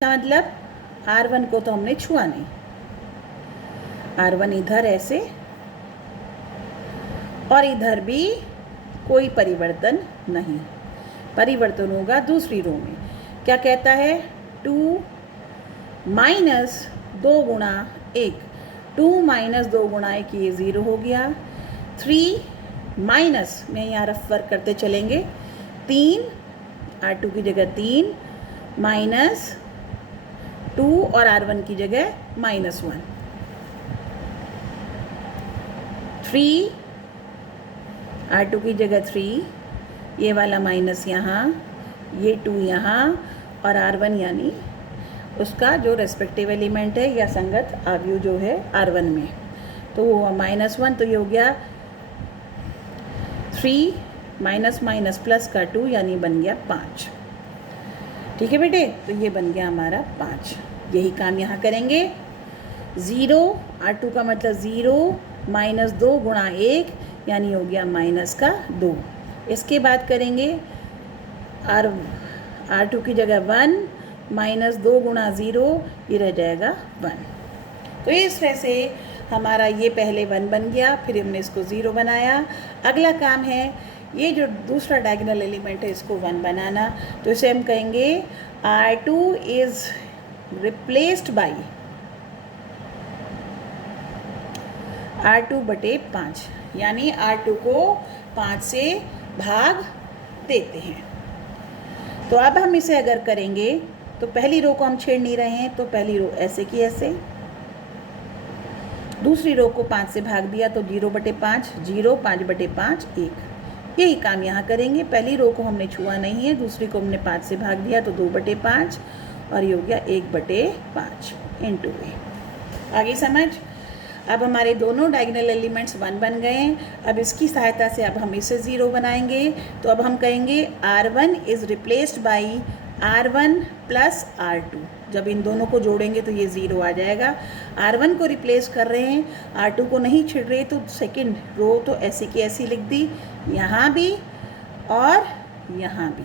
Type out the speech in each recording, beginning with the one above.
का मतलब R1 को तो हमने छुआ नहीं, R1 इधर ऐसे और इधर भी कोई परिवर्तन नहीं, परिवर्तन होगा दूसरी रो में। क्या कहता है 2 माइनस 2 गुणा 1, 2 माइनस 2 गुणा 1 ये 0 हो गया। 3 माइनस में यहाँ रफ वर्क करते चलेंगे, 3 R2 की जगह 3 माइनस 2 और R1 की जगह -1, 3 R2 की जगह 3, ये वाला माइनस यहाँ, ये 2 यहाँ और R1 यानी उसका जो रेस्पेक्टिव एलिमेंट है या संगत अवयव जो है R1 में, तो वो -1, तो ये हो गया 3 माइनस माइनस प्लस का 2 यानी बन गया 5। ठीक है बेटे, तो ये बन गया हमारा 5। यही काम यहाँ करेंगे। 0 R2 का मतलब 0 माइनस 2 गुणा 1 यानी हो गया -2। इसके बाद करेंगे R2 की जगह 1 माइनस 2 गुणा 0 ये रह जाएगा 1। तो इस तरह से हमारा ये पहले 1 बन गया, फिर हमने इसको 0 बनाया। अगला काम है ये जो दूसरा डायगोनल एलिमेंट है इसको 1 बनाना, तो इसे हम कहेंगे R2 is replaced by R2/5, यानी R2 को 5 से भाग देते हैं। तो अब हम इसे अगर करेंगे तो पहली रो को हम छेड़ नहीं रहे हैं, तो पहली रो ऐसे की ऐसे, दूसरी रो को 5 से भाग दिया तो 0/5, 0, 5/5 1। यही काम यहाँ करेंगे। पहली रो को हमने छुआ नहीं है, दूसरी को हमने 5 से भाग दिया तो 2/5 और ये हो गया 1/5 इंटू ए। आगे समझ। अब हमारे दोनों डायगोनल एलिमेंट्स 1 बन गए हैं। अब इसकी सहायता से अब हम इसे 0 बनाएंगे, तो अब हम कहेंगे R1 is replaced by R1 plus R2। जब इन दोनों को जोड़ेंगे तो ये 0 आ जाएगा। R1 को रिप्लेस कर रहे हैं, R2 को नहीं छिड़ रहे, तो सेकंड रो तो ऐसी की ऐसी लिख दी, यहाँ भी और यहाँ भी।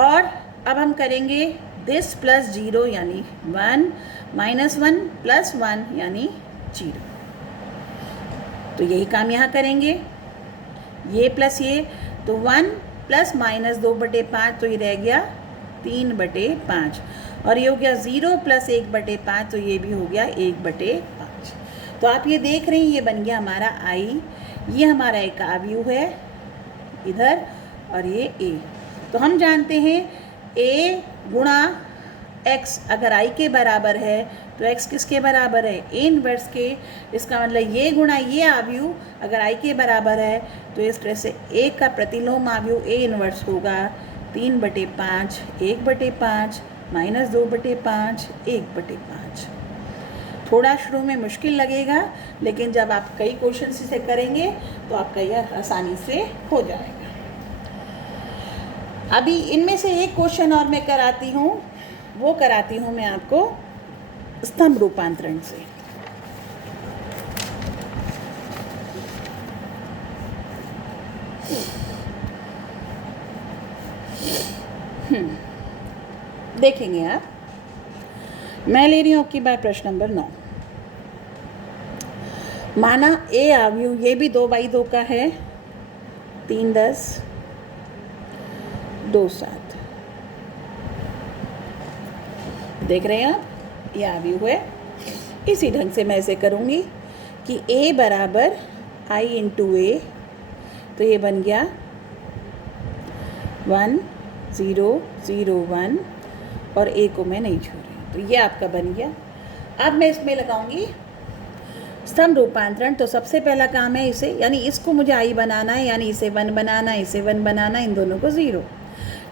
और अब हम करेंगे दिस प्लस 0 यानी 1 माइनस 1 प्लस 1 यानी 0। तो यही काम यहाँ करेंगे, ये प्लस ये, तो 1 प्लस माइनस 2/5 तो ये रह गया 3/5 और ये हो गया 0 प्लस 1/5 तो ये भी हो गया 1/5। तो आप ये देख रहे हैं ये बन गया हमारा I, ये हमारा एक अवयव है इधर और ये A। तो हम जानते हैं A गुणा x अगर I के बराबर है तो x किसके बराबर है, A इनवर्स के। इसका मतलब ये गुणा ये अवयव अगर I के बराबर है तो इस तरह से A का प्रतिलोम अवयव A इनवर्स होगा 3/5, 1/5 माइनस 2/5, 1/5। थोड़ा शुरू में मुश्किल लगेगा, लेकिन जब आप कई क्वेश्चन इसे करेंगे तो आपका यह आसानी से हो जाएगा। अभी इनमें से एक क्वेश्चन और मैं कराती हूँ, वो कराती हूँ मैं आपको स्तंभ रूपांतरण से। देखेंगे आप, मैं ले रही हूँ आपकी बार प्रश्न नंबर 9। माना A अवयव ये भी 2/2 का है, 3 10 2 7। देख रहे हैं आप, ये अवयव है। इसी ढंग से मैं ऐसे करूँगी कि A बराबर I इंटू A, तो ये बन गया 1 0 0 1 और A को मैं नहीं छू रही, तो ये आपका बन गया। अब मैं इसमें लगाऊंगी स्तंभ रूपांतरण। तो सबसे पहला काम है इसे, यानी इसको मुझे I बनाना है, यानी इसे 1 बनाना, इसे 1 बनाना, इन दोनों को 0।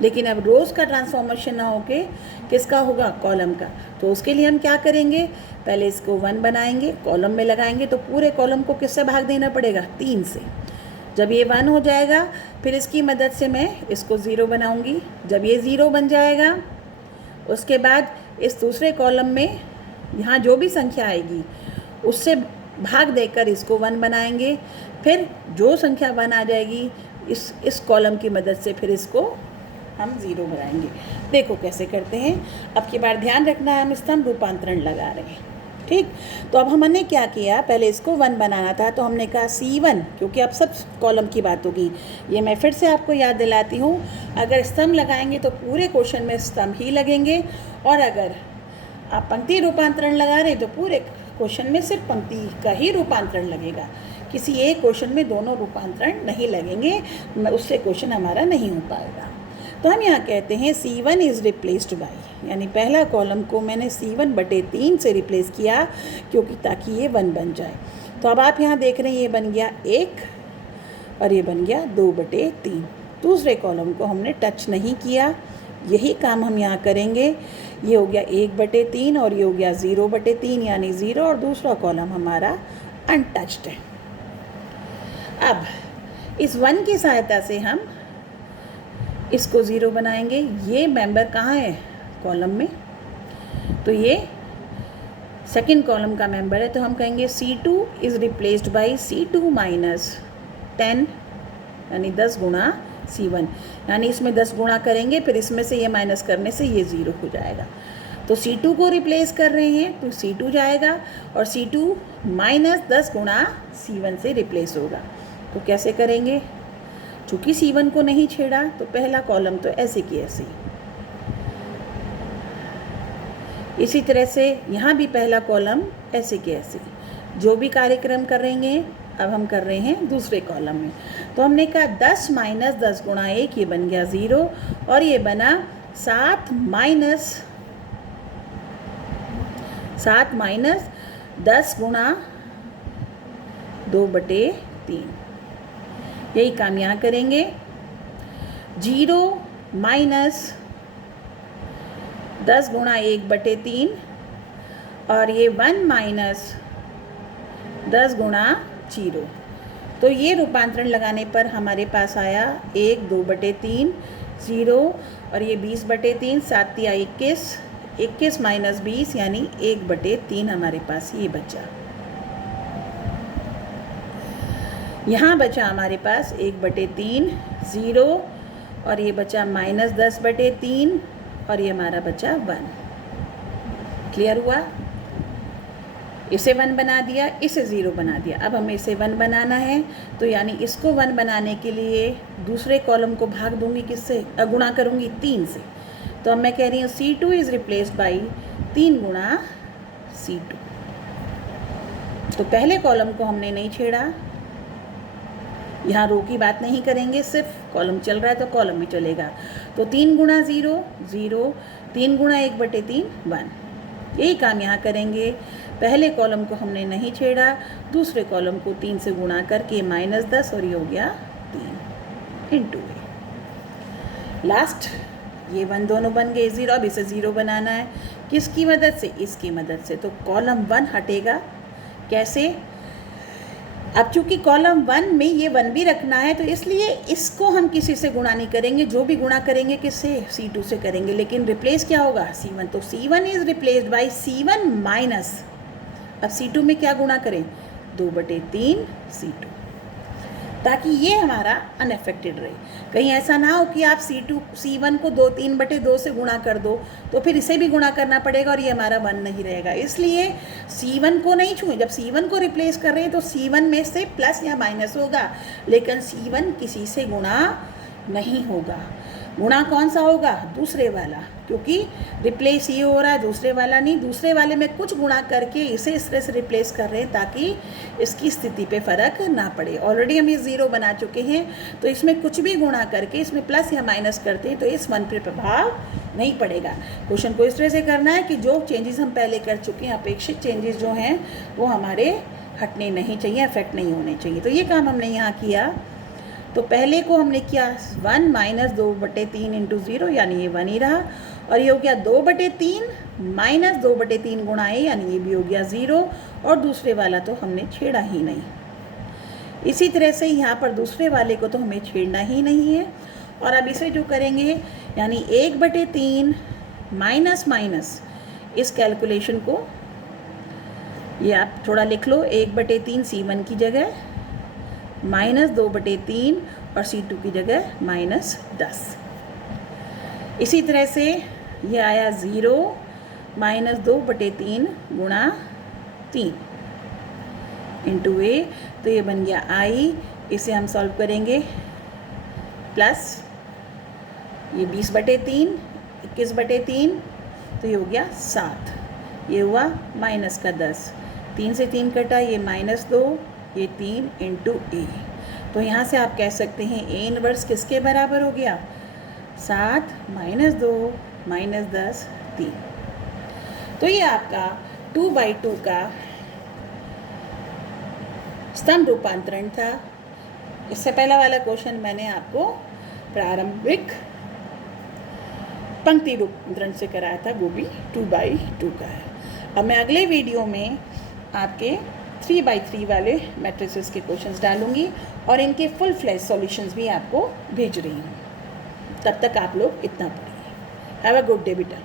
लेकिन अब रोज़ का ट्रांसफॉर्मेशन ना होके किसका होगा, कॉलम का। तो उसके लिए हम क्या करेंगे, पहले इसको 1 बनाएंगे, कॉलम में लगाएंगे, तो पूरे कॉलम को किससे भाग देना पड़ेगा, 3 से। जब ये 1 हो जाएगा फिर इसकी मदद से मैं इसको 0 बनाऊंगी। जब ये 0 बन जाएगा उसके बाद इस दूसरे कॉलम में यहाँ जो भी संख्या आएगी उससे भाग देकर इसको 1 बनाएंगे। फिर जो संख्या 1 आ जाएगी इस कॉलम की मदद से फिर इसको हम 0 बनाएंगे। देखो कैसे करते हैं। अब की बार ध्यान रखना है, हम स्तंभ रूपांतरण लगा रहे हैं, ठीक। तो अब हमने क्या किया, पहले इसको 1 बनाना था, तो हमने कहा C1, क्योंकि अब सब कॉलम की बात होगी। ये मैं फिर से आपको याद दिलाती हूँ, अगर स्तंभ लगाएंगे तो पूरे क्वेश्चन में स्तंभ ही लगेंगे, और अगर आप पंक्ति रूपांतरण लगा रहे हैं तो पूरे क्वेश्चन में सिर्फ पंक्ति का ही रूपांतरण लगेगा। किसी एक क्वेश्चन में दोनों रूपांतरण नहीं लगेंगे, उससे क्वेश्चन हमारा नहीं हो पाएगा। तो हम यहाँ कहते हैं C1 इज़ रिप्लेस्ड बाई, यानी पहला कॉलम को मैंने C1/3 से रिप्लेस किया, क्योंकि ताकि ये 1 बन जाए। तो अब आप यहाँ देख रहे हैं ये बन गया 1 और ये बन गया 2/3। दूसरे कॉलम को हमने टच नहीं किया, यही काम हम यहाँ करेंगे। ये हो गया 1/3 और ये हो गया 0/3, यानी 0, और दूसरा कॉलम हमारा अनटच्ड है। अब इस 1 की सहायता से हम इसको 0 बनाएंगे। ये मेंबर कहाँ है, कॉलम में, तो ये सेकंड कॉलम का मेंबर है, तो हम कहेंगे C2 is replaced by C2 minus 10, यानी 10 गुणा C1, यानी इसमें 10 गुणा करेंगे, फिर इसमें से ये माइनस करने से ये 0 हो जाएगा। तो C2 को रिप्लेस कर रहे हैं तो C2 जाएगा, और C2 माइनस 10 गुणा C1 से रिप्लेस होगा। तो कैसे करेंगे, चूँकि C1 को नहीं छेड़ा तो पहला कॉलम तो ऐसे की ऐसे, इसी तरह से यहाँ भी पहला कॉलम ऐसे के ऐसे। जो भी कार्यक्रम करेंगे अब हम कर रहे हैं दूसरे कॉलम में। तो हमने कहा 10 माइनस 10 गुणा 1, ये बन गया 0, और ये बना 7 माइनस 10 गुणा 2/3। यही काम यहाँ करेंगे। 0 माइनस 10 गुणा 1/3, और ये 1 माइनस 10 गुणा 0। तो ये रूपांतरण लगाने पर हमारे पास आया 1 2/3 0, और ये 20/3, 7 या 21, 21 माइनस 20 यानी 1/3 हमारे पास ये बचा। यहाँ बचा हमारे पास 1/3 0, और ये बचा माइनस 10/3, और ये हमारा बचा 1। क्लियर हुआ। इसे 1 बना दिया, इसे 0 बना दिया। अब हमें इसे 1 बनाना है, तो यानी इसको 1 बनाने के लिए दूसरे कॉलम को भाग दूंगी किससे, गुणा करूंगी 3 से। तो अब मैं कह रही हूँ C2 इज़ रिप्लेस्ड बाई 3 गुणा C2। तो पहले कॉलम को हमने नहीं छेड़ा, यहाँ रो की बात नहीं करेंगे, सिर्फ कॉलम चल रहा है तो कॉलम भी चलेगा। तो 3 गुणा 0 0, 3 गुणा 1/3 1। यही काम यहाँ करेंगे। पहले कॉलम को हमने नहीं छेड़ा, दूसरे कॉलम को 3 से गुणा करके माइनस 10, और ये हो गया 3 इंटू ए। लास्ट ये 1 दोनों बन गए 0। अब इसे 0 बनाना है, किसकी मदद से, इसकी मदद से। तो कॉलम 1 हटेगा, कैसे, अब चूंकि कॉलम 1 में ये 1 भी रखना है, तो इसलिए इसको हम किसी से गुणा नहीं करेंगे, जो भी गुणा करेंगे किससे, C2 से करेंगे। लेकिन रिप्लेस क्या होगा, C1। तो C1 is replaced by C1 minus, अब C2 में क्या गुणा करें, 2/3 C2, ताकि ये हमारा अनअफेक्टेड रहे। कहीं ऐसा ना हो कि आप C1 को 3/2 से गुणा कर दो, तो फिर इसे भी गुणा करना पड़ेगा और ये हमारा 1 नहीं रहेगा। इसलिए C1 को नहीं छूएं। जब C1 को रिप्लेस कर रहे हैं तो C1 में से प्लस या माइनस होगा, लेकिन C1 किसी से गुणा नहीं होगा। गुणा कौन सा होगा, दूसरे वाला, क्योंकि रिप्लेस ये हो रहा है, दूसरे वाला नहीं। दूसरे वाले में कुछ गुणा करके इसे इस तरह से रिप्लेस कर रहे हैं ताकि इसकी स्थिति पे फ़र्क ना पड़े। ऑलरेडी हम ये 0 बना चुके हैं, तो इसमें कुछ भी गुणा करके इसमें प्लस या माइनस करते हैं तो इस 1 पर प्रभाव नहीं पड़ेगा। क्वेश्चन को इस तरह से करना है कि जो चेंजेस हम पहले कर चुके हैं, अपेक्षित चेंजेस जो हैं वो हमारे हटने नहीं चाहिए, अफेक्ट नहीं होने चाहिए। तो ये काम हमने यहाँ किया। तो पहले को हमने किया 1 माइनस 2/3 इंटू 0, यानी ये 1 ही रहा, और ये हो गया 2/3 माइनस 2/3 गुणा ए, यानी ये भी हो गया 0, और दूसरे वाला तो हमने छेड़ा ही नहीं। इसी तरह से यहाँ पर दूसरे वाले को तो हमें छेड़ना ही नहीं है। और अब इसे जो करेंगे, यानी 1/3 माइनस माइनस, इस कैलकुलेशन को ये आप थोड़ा लिख लो, 1/3 C1 की जगह माइनस 2/3 और C2 की जगह माइनस 10। इसी तरह से ये आया 0 -2/3 गुणा 3 इंटू ए, तो ये बन गया i, इसे हम सॉल्व करेंगे प्लस ये 20/3 21/3, तो ये हो गया 7, ये हुआ -10, 3 से 3 कटा, ये -2, ये 3 इंटू ए। तो यहाँ से आप कह सकते हैं ए इनवर्स किसके बराबर हो गया, 7 -2 -10 3। तो ये आपका 2/2 का स्तंभ रूपांतरण था। इससे पहला वाला क्वेश्चन मैंने आपको प्रारंभिक पंक्ति रूपांतरण से कराया था, वो भी 2/2 का है। अब मैं अगले वीडियो में आपके 3/3 वाले मैट्रिसेस के क्वेश्चंस डालूंगी और इनके फुल फ्लैश सॉल्यूशंस भी आपको भेज रही हूँ। तब तक आप लोग इतना पढ़िए। हैव अ गुड डे बेटा।